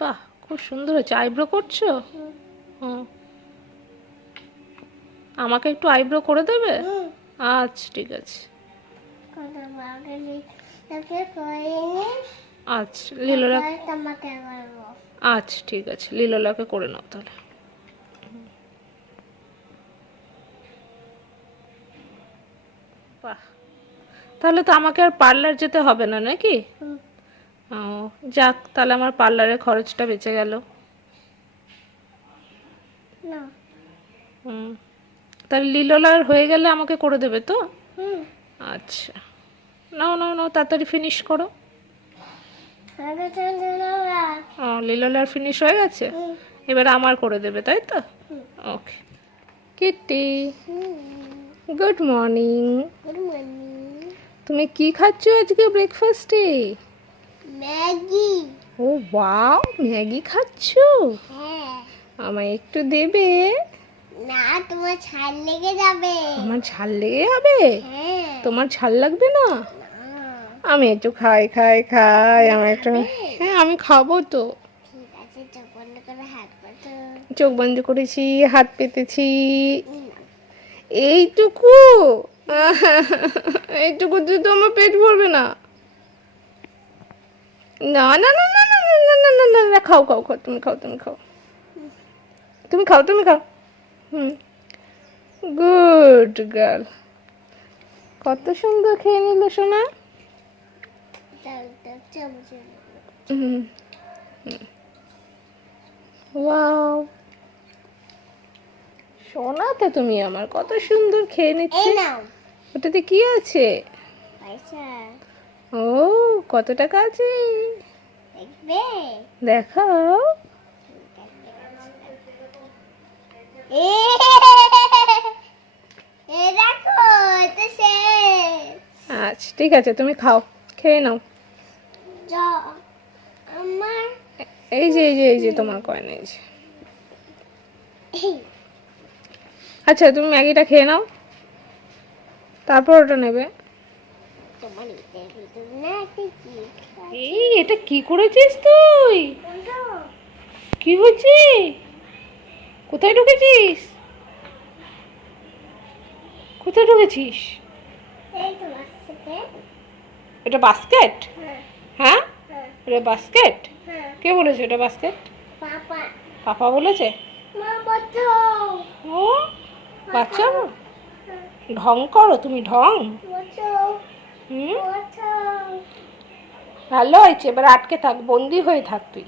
বাহ খুব সুন্দর হয়েছে। আইব্রো করছ? হুম। আমাকে একটু আইব্রো করে দেবে? আচ্ছা ঠিক আছে। আচ্ছা লীললা আচ্ছা ঠিক আছে। লীললাকে করে নাও তাহলে। বাহ। তাহলে তো আমাকে আর পার্লার যেতে হবে না নাকি? ও যাক তাহলে আমার পার্লারের খরচটা বেঁচে গেল। না। হুম। তাহলে লীললার হয়ে গেলে আমাকে করে দেবে তো? আচ্ছা। নাও নাও নাও তাড়াতাড়ি ফিনিশ করো। ও লীললার ফিনিশ হয়ে গেছে? এবার আমার করে দেবে তাই তো? Okay. Kitty good morning. Good morning. তুমি কি খাচ্ছ আজকে ব্রেকফাস্টে ম্যাগি। ও ওয়াও ম্যাগি খাচ্ছ? হ্যাঁ। আমায় একটু দেবে? না তোমার ছাল লেগে যাবে। আমার ঝাল লেগে যাবে? হ্যাঁ। তোমার ঝাল লাগবে না। আমি একটু খাই খাই খাই আমার একটু হ্যাঁ আমি খাব তো। চোখ বন্ধ হাত চোখ বন্ধ করেছি হাত পেতেছি। এইটুকু? এইটুকু তো আমার পেট ভরবে না। না না না না না না না না না না খাও খাও খাও তুমি খাও তুমি খাও তুমি খাও তুমি খাও হুম গুড গার্ল কত সুন্দর খেয়ে নিল সোনা হুম ওয়াও সোনাতে তুমি আমার কত সুন্দর খেয়ে নিচ্ছে ওটাতে কি আছে পয়সা ও কত টাকা আছে? দেখাও। আচ্ছা ঠিক আছে তুমি খাও খেয়ে নাও। এই যে এই যে এই যে তোমার কয়েন এই যে। আচ্ছা তুমি ম্যাগিটা খেয়ে নাও। তারপর ওটা নেবে তোমার ইটের ভিতর না একটা কি এই এটা কি করেছিস তুই? কি হয়েছে? কোথায় ঢুকেছিস? কোথায় ঢুকেছিস? এটা বাস্কেট? হ্যাঁ। হ্যাঁ? হ্যাঁ। এটা বাস্কেট? হ্যাঁ। কে বলেছে এটা বাস্কেট? পাপা। বলেছে? ও বাচ্চা? ঢং করো তুমি ঢং? হুম ভালো হয়েছে এবার আটকে থাক বন্দি হয়ে থাক তুই।